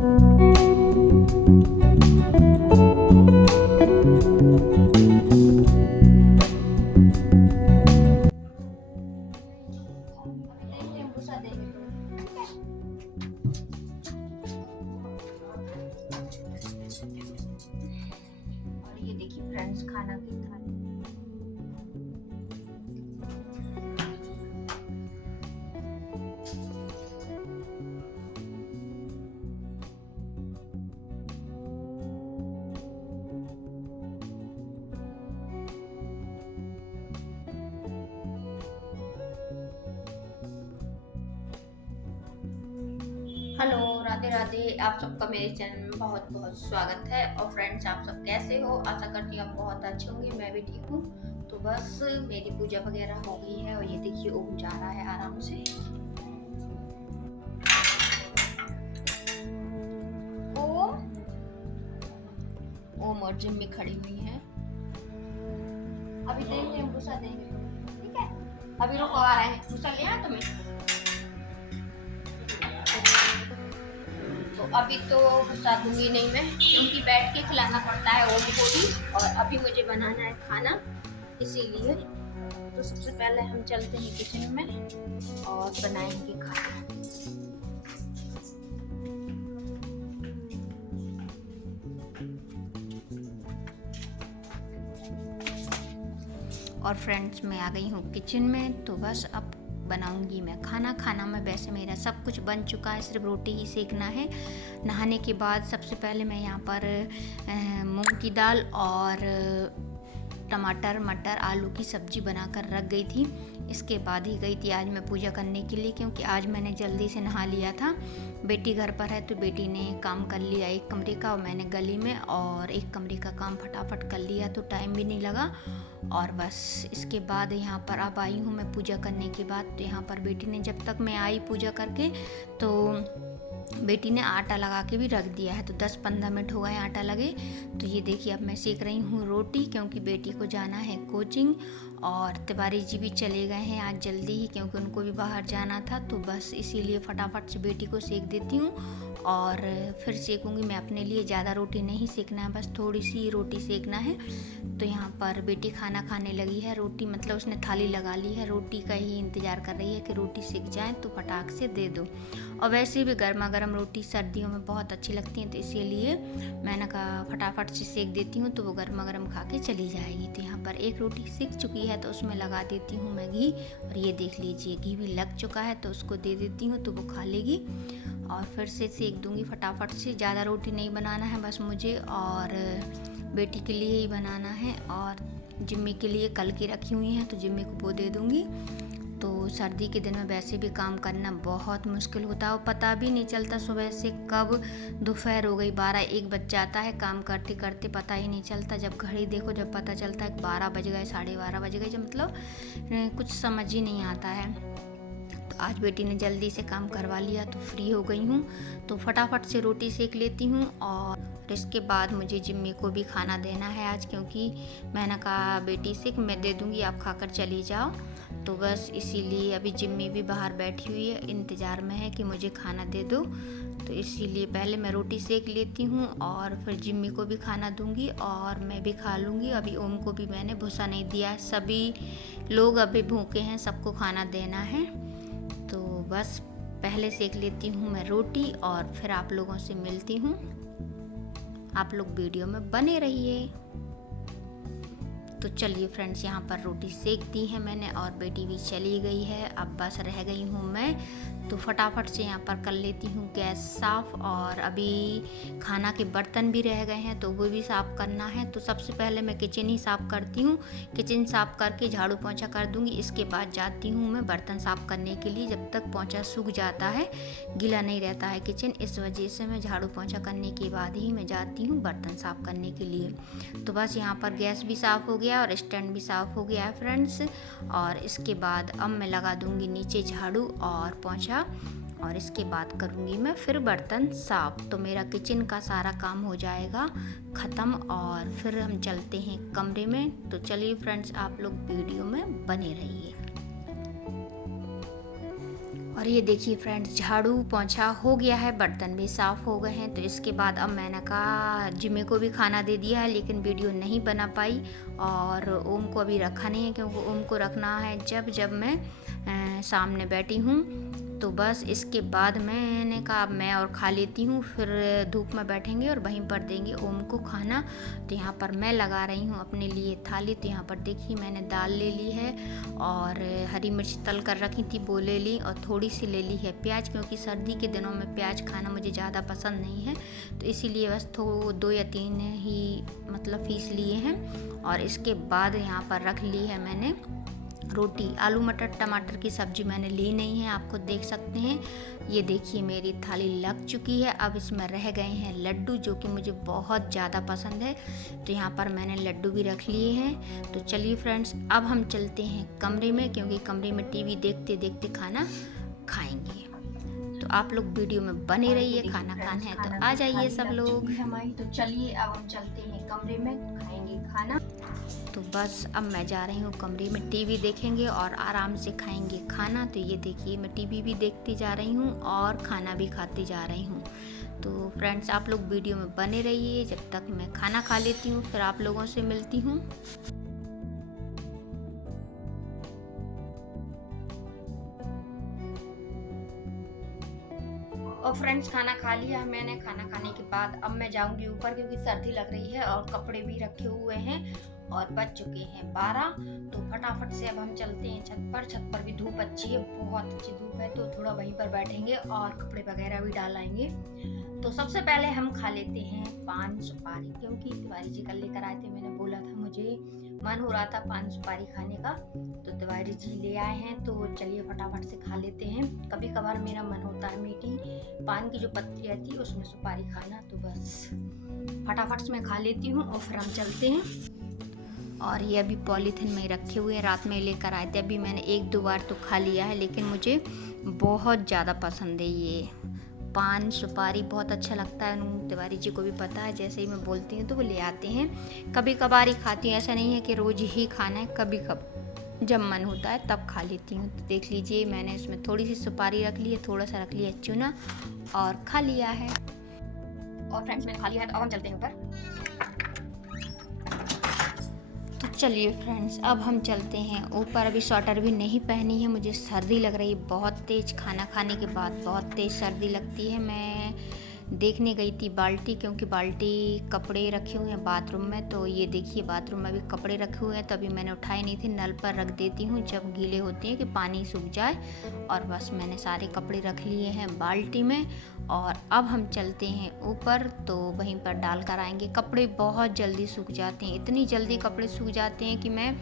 ये देखिए फ्रेंड्स, खाना की थाली। हेलो, राधे राधे। आप सबका मेरे चैनल में बहुत बहुत स्वागत है। और फ्रेंड्स, आप सब कैसे हो? आशा करती हूँ आप बहुत अच्छे होंगे। मैं भी ठीक हूँ। तो बस मेरी पूजा वगैरह हो गई है और ये देखिए ओम जा रहा है आराम से। ओम ओम और जिम्मी खड़ी हुई है। अभी देंगे, हम भूसा देंगे तुम्हें, ठीक है? अभी रुको, आ रहे हैं। भूसा ले आया तुम्हें? तो अभी तो गुस्सा दूंगी नहीं मैं, क्योंकि बैठ के खिलाना पड़ता है ओम को भी। और अभी मुझे बनाना है खाना, इसीलिए। तो सबसे पहले हम चलते हैं किचन में और बनाएंगे खाना। और फ्रेंड्स, मैं आ गई हूँ किचन में। तो बस अब बनाऊंगी मैं खाना। खाना में वैसे मेरा सब कुछ बन चुका है, सिर्फ रोटी ही सेकना है। नहाने के बाद सबसे पहले मैं यहाँ पर मूंग की दाल और टमाटर मटर आलू की सब्जी बनाकर रख गई थी। इसके बाद ही गई थी आज मैं पूजा करने के लिए, क्योंकि आज मैंने जल्दी से नहा लिया था। बेटी घर पर है तो बेटी ने काम कर लिया एक कमरे का, और मैंने गली में और एक कमरे का काम फटाफट कर लिया, तो टाइम भी नहीं लगा। और बस इसके बाद यहाँ पर अब आई हूँ मैं पूजा करने के बाद। तो यहाँ पर बेटी ने, जब तक मैं आई पूजा करके, तो बेटी ने आटा लगा के भी रख दिया है। तो 10-15 मिनट हो गए आटा लगे। तो ये देखिए अब मैं सेक रही हूँ रोटी, क्योंकि बेटी को जाना है कोचिंग। और तिवारी जी भी चले गए हैं आज जल्दी ही, क्योंकि उनको भी बाहर जाना था। तो बस इसीलिए फटाफट से बेटी को सेक देती हूँ और फिर सेकूँगी मैं अपने लिए। ज़्यादा रोटी नहीं सेकना है, बस थोड़ी सी रोटी सेकना है। तो यहाँ पर बेटी खाना खाने लगी है। रोटी मतलब उसने थाली लगा ली है, रोटी का ही इंतज़ार कर रही है कि रोटी सेक जाए तो फटाक से दे दो। और वैसे भी गर्मा गर्म रोटी सर्दियों में बहुत अच्छी लगती है, तो इसीलिए मैंने कहा फटाफट से सेक देती हूँ तो वो गर्मा गर्म खा के चली जाएगी। तो यहाँ पर एक रोटी सेक चुकी है, तो उसमें लगा देती हूँ मैं घी। और ये देख लीजिए घी भी लग चुका है, तो उसको दे देती हूँ तो वो खा लेगी। और फिर से सेक दूँगी फटाफट से। ज़्यादा रोटी नहीं बनाना है, बस मुझे और बेटी के लिए ही बनाना है। और जिम्मी के लिए कल की रखी हुई हैं, तो जिम्मी को वो दे दूँगी। तो सर्दी के दिन में वैसे भी काम करना बहुत मुश्किल होता है और पता भी नहीं चलता सुबह से कब दोपहर हो गई, 12-1 बज जाता है। काम करते करते पता ही नहीं चलता। जब घड़ी देखो जब पता चलता है 12 बज गए, 12:30 बज गए, जब मतलब कुछ समझ ही नहीं आता है। तो आज बेटी ने जल्दी से काम करवा लिया तो फ्री हो गई हूँ। तो फटाफट से रोटी सेक लेती हूँ। और इसके बाद मुझे जिम्मी को भी खाना देना है आज, क्योंकि मैंने कहा बेटी से कि मैं दे दूँगी, आप खाकर चली जाओ। तो बस इसीलिए अभी जिम्मी भी बाहर बैठी हुई है, इंतज़ार में है कि मुझे खाना दे दो। तो इसीलिए पहले मैं रोटी सेक लेती हूँ और फिर जिम्मी को भी खाना दूँगी और मैं भी खा लूँगी। अभी ओम को भी मैंने भूसा नहीं दिया है, सभी लोग अभी भूखे हैं, सबको खाना देना है। तो बस पहले सेक लेती हूँ मैं रोटी और फिर आप लोगों से मिलती हूँ। आप लोग वीडियो में बने रहिए। तो चलिए फ्रेंड्स, यहाँ पर रोटी सेक दी है मैंने और बेटी भी चली गई है। अब बस रह गई हूँ मैं, तो फटाफट से यहाँ पर कर लेती हूँ गैस साफ़। और अभी खाना के बर्तन भी रह गए हैं तो वो भी साफ़ करना है। तो सबसे पहले मैं किचन ही साफ़ करती हूँ। किचन साफ़ करके झाड़ू पोंछा कर दूँगी। इसके बाद जाती हूँ मैं बर्तन साफ़ करने के लिए, जब तक पोंछा सूख जाता है, गीला नहीं रहता है किचन। इस वजह से मैं झाड़ू पोंछा करने के बाद ही मैं जाती हूँ बर्तन साफ़ करने के लिए। तो बस यहाँ पर गैस भी साफ़ हो गया और स्टैंड भी साफ़ हो गया है फ्रेंड्स। और इसके बाद अब मैं लगा दूँगी नीचे झाड़ू और पोंछा, और इसके बाद करूँगी मैं फिर बर्तन साफ़। तो मेरा किचन का सारा काम हो जाएगा ख़त्म और फिर हम चलते हैं कमरे में। तो चलिए फ्रेंड्स, आप लोग वीडियो में बने रहिए। और ये देखिए फ्रेंड्स, झाड़ू पोंछा हो गया है, बर्तन भी साफ़ हो गए हैं। तो इसके बाद अब मैंने कहा जिम्मी को भी खाना दे दिया है, लेकिन वीडियो नहीं बना पाई। और ओम को अभी रखा नहीं है, क्योंकि ओम को रखना है जब मैं सामने बैठी हूँ। तो बस इसके बाद मैंने कहा अब मैं और खा लेती हूँ, फिर धूप में बैठेंगे और वहीं पर देंगे ओम को खाना। तो यहाँ पर मैं लगा रही हूँ अपने लिए थाली। तो यहाँ पर देखिए मैंने दाल ले ली है और हरी मिर्च तल कर रखी थी वो ले ली, और थोड़ी सी ले ली है प्याज, क्योंकि सर्दी के दिनों में प्याज खाना मुझे ज़्यादा पसंद नहीं है। तो इसीलिए बस 2 या 3 ही मतलब पीस लिए हैं। और इसके बाद यहाँ पर रख ली है मैंने रोटी। आलू मटर टमाटर की सब्ज़ी मैंने ली नहीं है, आप खुद देख सकते हैं। ये देखिए मेरी थाली लग चुकी है। अब इसमें रह गए हैं लड्डू, जो कि मुझे बहुत ज़्यादा पसंद है। तो यहाँ पर मैंने लड्डू भी रख लिए हैं। तो चलिए फ्रेंड्स, अब हम चलते हैं कमरे में, क्योंकि कमरे में टीवी देखते देखते खाना खाएंगे। तो आप लोग वीडियो में बने रहिए। खाना खाना है तो आ जाइए सब लोग हमारी। तो चलिए अब हम चलते हैं कमरे में, खाएंगे खाना। तो बस अब मैं जा रही हूँ कमरे में, टीवी देखेंगे और आराम से खाएंगे खाना। तो ये देखिए मैं टीवी भी देखती जा रही हूँ और खाना भी खाती जा रही हूँ। तो फ्रेंड्स आप लोग वीडियो में बने रहिए, जब तक मैं खाना खा लेती हूँ फिर आप लोगों से मिलती हूँ। और फ्रेंड्स खाना खा लिया मैंने। खाना खाने के बाद अब मैं जाऊंगी ऊपर, क्योंकि सर्दी लग रही है और कपड़े भी रखे हुए हैं और बज चुके हैं 12। तो फटाफट से अब हम चलते हैं छत पर। छत पर भी धूप अच्छी है, बहुत अच्छी धूप है। तो थोड़ा वहीं पर बैठेंगे और कपड़े वगैरह भी डालेंगे। तो सबसे पहले हम खा लेते हैं पान सुपारी, क्योंकि तिवारी जी कल लेकर आए थे। मैंने बोला था मुझे मन हो रहा था पान सुपारी खाने का, तो तिवारी जी ले आए हैं। तो चलिए फटाफट से खा लेते हैं। कभी कभार मेरा मन होता है मीठी पान की जो पत्ती रहती है उसमें सुपारी खाना। तो बस फटाफट से मैं खा लेती हूँ और फिर हम चलते हैं। और ये अभी पॉलीथिन में रखे हुए हैं, रात में लेकर आए थे। अभी मैंने 1-2 बार तो खा लिया है, लेकिन मुझे बहुत ज़्यादा पसंद है ये पान सुपारी, बहुत अच्छा लगता है। तिवारी जी को भी पता है, जैसे ही मैं बोलती हूँ तो वो ले आते हैं। कभी कभार ही खाती हूँ, ऐसा नहीं है कि रोज़ ही खाना है। कभी कभी जब मन होता है तब खा लेती हूँ। तो देख लीजिए मैंने इसमें थोड़ी सी सुपारी रख ली है, थोड़ा सा रख लिया चूना और खा लिया है। और फ्रेंड्स मैंने खा लिया है, तो अब हम चलते हैं ऊपर। तो चलिए फ्रेंड्स अब हम चलते हैं ऊपर। अभी स्वेटर भी नहीं पहनी है, मुझे सर्दी लग रही है बहुत तेज़। खाना खाने के बाद बहुत तेज़ सर्दी लगती है। मैं देखने गई थी बाल्टी, क्योंकि बाल्टी कपड़े रखे हुए हैं बाथरूम में। तो ये देखिए बाथरूम में भी कपड़े रखे हुए हैं, तभी मैंने उठाए नहीं थे। नल पर रख देती हूँ जब गीले होते हैं कि पानी सूख जाए। और बस मैंने सारे कपड़े रख लिए हैं बाल्टी में। और अब हम चलते हैं ऊपर, तो वहीं पर डाल कर आएंगे। कपड़े बहुत जल्दी सूख जाते हैं, इतनी जल्दी कपड़े सूख जाते हैं कि मैं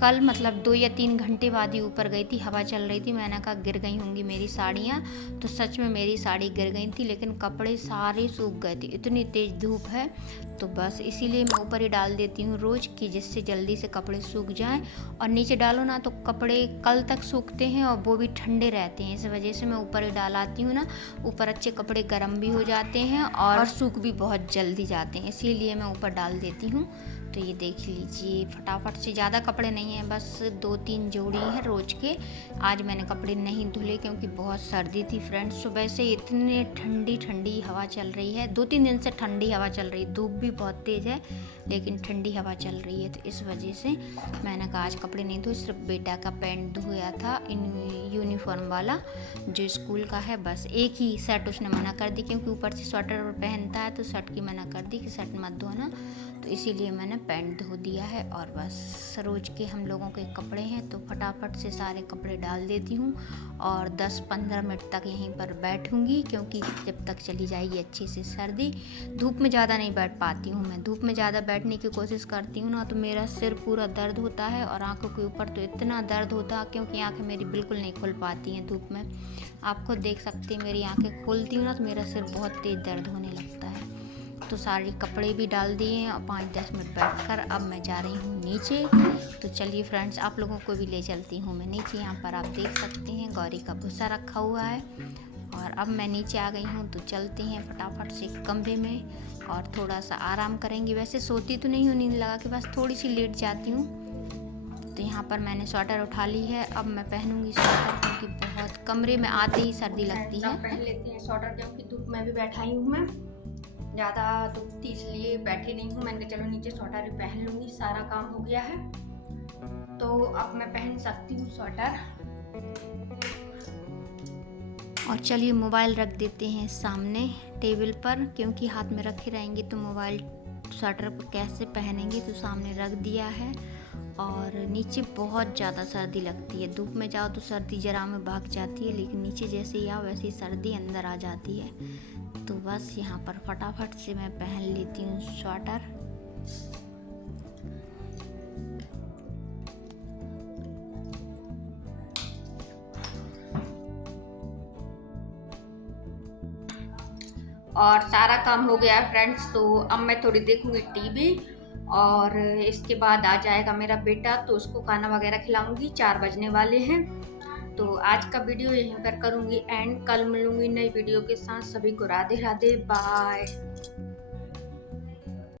कल मतलब 2 या 3 घंटे बाद ही ऊपर गई थी। हवा चल रही थी, मैंने कहा गिर गई होंगी मेरी साड़ियाँ। तो सच में मेरी साड़ी गिर गई थी, लेकिन कपड़े सारे सूख गए थे, इतनी तेज़ धूप है। तो बस इसीलिए मैं ऊपर ही डाल देती हूँ रोज़, कि जिससे जल्दी से कपड़े सूख जाएं। और नीचे डालो ना तो कपड़े कल तक सूखते हैं और वो भी ठंडे रहते हैं। इस वजह से मैं ऊपर ही डालाती हूँ ना, ऊपर अच्छे कपड़े गर्म भी हो जाते हैं और सूख भी बहुत जल्दी जाते हैं, इसीलिए मैं ऊपर डाल देती हूँ। तो ये देख लीजिए फटाफट से, ज़्यादा कपड़े नहीं हैं, बस 2-3 जोड़ी हैं रोज़ के। आज मैंने कपड़े नहीं धुले क्योंकि बहुत सर्दी थी फ्रेंड्स। सुबह से इतनी ठंडी ठंडी हवा चल रही है, 2-3 दिन से ठंडी हवा चल रही है। धूप भी बहुत तेज़ है लेकिन ठंडी हवा चल रही है, तो इस वजह से मैंने कहा आज कपड़े नहीं धोए। सिर्फ बेटा का पैंट धोया था यूनिफॉर्म वाला जो स्कूल का है, बस एक ही शर्ट उसने मना कर दी, क्योंकि ऊपर से स्वेटर पहनता है तो शर्ट की मना कर दी कि शर्ट मत धोना। तो इसीलिए मैंने पैंट धो दिया है। और बस रोज़ के हम लोगों के कपड़े हैं तो फटाफट से सारे कपड़े डाल देती हूँ और 10-15 मिनट तक यहीं पर बैठूँगी, क्योंकि जब तक चली जाएगी अच्छी से सर्दी। धूप में ज़्यादा नहीं बैठ पाती हूँ मैं, धूप में ज़्यादा बैठने की कोशिश करती हूँ ना तो मेरा सिर पूरा दर्द होता है और आँखों के ऊपर तो इतना दर्द होता है, क्योंकि आँखें मेरी बिल्कुल नहीं खुल पाती हैं धूप में। आप खुद देख सकते हैं, मेरी आँखें खोलती हूँ ना तो मेरा सिर बहुत तेज़ दर्द होने लगता है। तो सारे कपड़े भी डाल दिए हैं और 5-10 मिनट बैठकर अब मैं जा रही हूँ नीचे। तो चलिए फ्रेंड्स आप लोगों को भी ले चलती हूँ मैं नीचे। यहाँ पर आप देख सकते हैं गौरी का भूसा रखा हुआ है। और अब मैं नीचे आ गई हूँ, तो चलते हैं फटाफट से कमरे में और थोड़ा सा आराम करेंगे। वैसे सोती तो नहीं हूँ, नींद लगा के बस थोड़ी सी लेट जाती हूँ। तो यहाँ पर मैंने स्वेटर उठा ली है। अब मैं पहनूंगी स्वेटर क्योंकि बहुत कमरे में आते ही सर्दी लगती है। पहन लेते हैं स्वेटर क्योंकि धूप में भी बैठाई हूँ मैं, ज़्यादा धूप थी इसलिए बैठी नहीं हूँ। मैंने कहा चलो नीचे स्वेटर भी पहन लूँगी, सारा काम हो गया है तो अब मैं पहन सकती हूँ स्वेटर। और चलिए मोबाइल रख देते हैं सामने टेबल पर, क्योंकि हाथ में रखे रहेंगे तो मोबाइल स्वेटर पर कैसे पहनेंगे, तो सामने रख दिया है। और नीचे बहुत ज़्यादा सर्दी लगती है, धूप में जाओ तो सर्दी जरा में भाग जाती है, लेकिन नीचे जैसे ही आओ वैसे ही सर्दी अंदर आ जाती है। तो बस यहाँ पर फटाफट से मैं पहन लेती हूँ स्वेटर। और सारा काम हो गया है फ्रेंड्स, तो अब मैं थोड़ी देखूंगी टीवी और इसके बाद आ जाएगा मेरा बेटा तो उसको खाना वगैरह खिलाऊंगी। 4 बजने वाले हैं। तो आज का वीडियो यहीं पर करूंगी एंड, कल मिलूंगी नई वीडियो के साथ। सभी को राधे राधे, बाय।